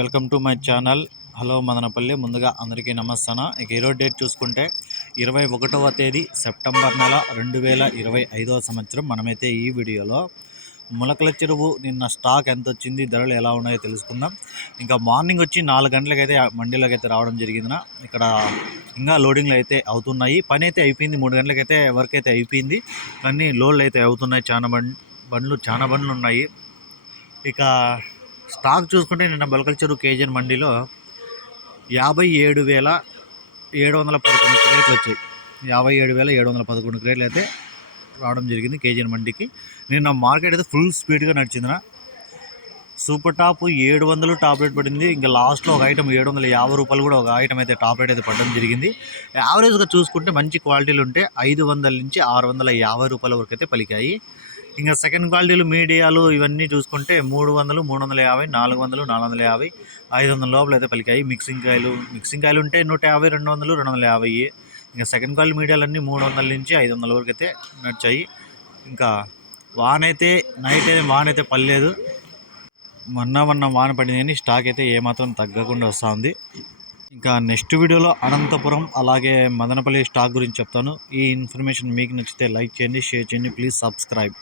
Welcome to my channel. Hello Madanapalle. ముందుగా అందరికీ నమస్తాన ఇక ఈరోజు డేట్ చూసుకుంటే ఇరవై ఒకటవ తేదీ సెప్టెంబర్ నెల రెండు వేల ఇరవై ఐదవ సంవత్సరం. మనమైతే ఈ వీడియోలో ములకల చెరువు నిన్న స్టాక్ ఎంత వచ్చింది ధరలు ఎలా ఉన్నాయో తెలుసుకుందాం. ఇంకా మార్నింగ్ వచ్చి నాలుగు గంటలకైతే మండీలోకి అయితే రావడం జరిగిందిన ఇక్కడ ఇంకా లోడింగ్లు అయితే అవుతున్నాయి. పని అయితే అయిపోయింది. మూడు గంటలకైతే వర్క్ అయితే అయిపోయింది. కానీ లోడ్లు అయితే అవుతున్నాయి. చాలా బండ్ బండ్లు చాలా బండ్లు ఉన్నాయి. ఇక స్టాక్ చూసుకుంటే నిన్న బల్కల్ చెరువు కేజీఎన్ మండీలో యాభై ఏడు వేల ఏడు వందల పదకొండు క్రేట్లు వచ్చాయి. యాభై ఏడు వేల ఏడు వందల పదకొండు క్రేట్లు అయితే రావడం జరిగింది కేజీఎన్ మండీకి. నిన్న మార్కెట్ అయితే ఫుల్ స్పీడ్గా నడిచిందిన సూపర్ టాప్ ఏడు వందలు టాప్ రేట్ పడింది. ఇంకా లాస్ట్లో ఒక ఐటమ్ ఏడు వందల యాభై రూపాయలు కూడా ఒక ఐటమ్ అయితే టాప్ రేట్ అయితే పడడం జరిగింది. యావరేజ్గా చూసుకుంటే మంచి క్వాలిటీలు ఉంటే ఐదు వందల నుంచి ఆరు వందల యాభై రూపాయల వరకు అయితే పలికాయి. ఇంకా సెకండ్ క్వాలిటీలు మీడియాలు ఇవన్నీ చూసుకుంటే మూడు వందలు మూడు వందల యాభై నాలుగు వందలు నాలుగు వందల యాభై ఐదు వందల లోపల అయితే పలికాయి. మిక్సింగ్ కాయలు మిక్సింగ్ కాయలు ఉంటే నూట యాభై రెండు వందలు రెండు వందల యాభై ఇంకా సెకండ్ క్వాలిటీ మీడియాలన్నీ మూడు వందల నుంచి ఐదు వందల వరకు అయితే నడిచాయి. ఇంకా వానైతే అయితే నైట్ అయితే వాన అయితే పడలేదు. మొన్న మొన్న వాన పడింది కానీ స్టాక్ అయితే ఏమాత్రం తగ్గకుండా వస్తుంది. ఇంకా నెక్స్ట్ వీడియోలో అనంతపురం అలాగే మదనపల్లి స్టాక్ గురించి చెప్తాను. ఈ ఇన్ఫర్మేషన్ మీకు నచ్చితే లైక్ చేయండి షేర్ చేయండి. Please subscribe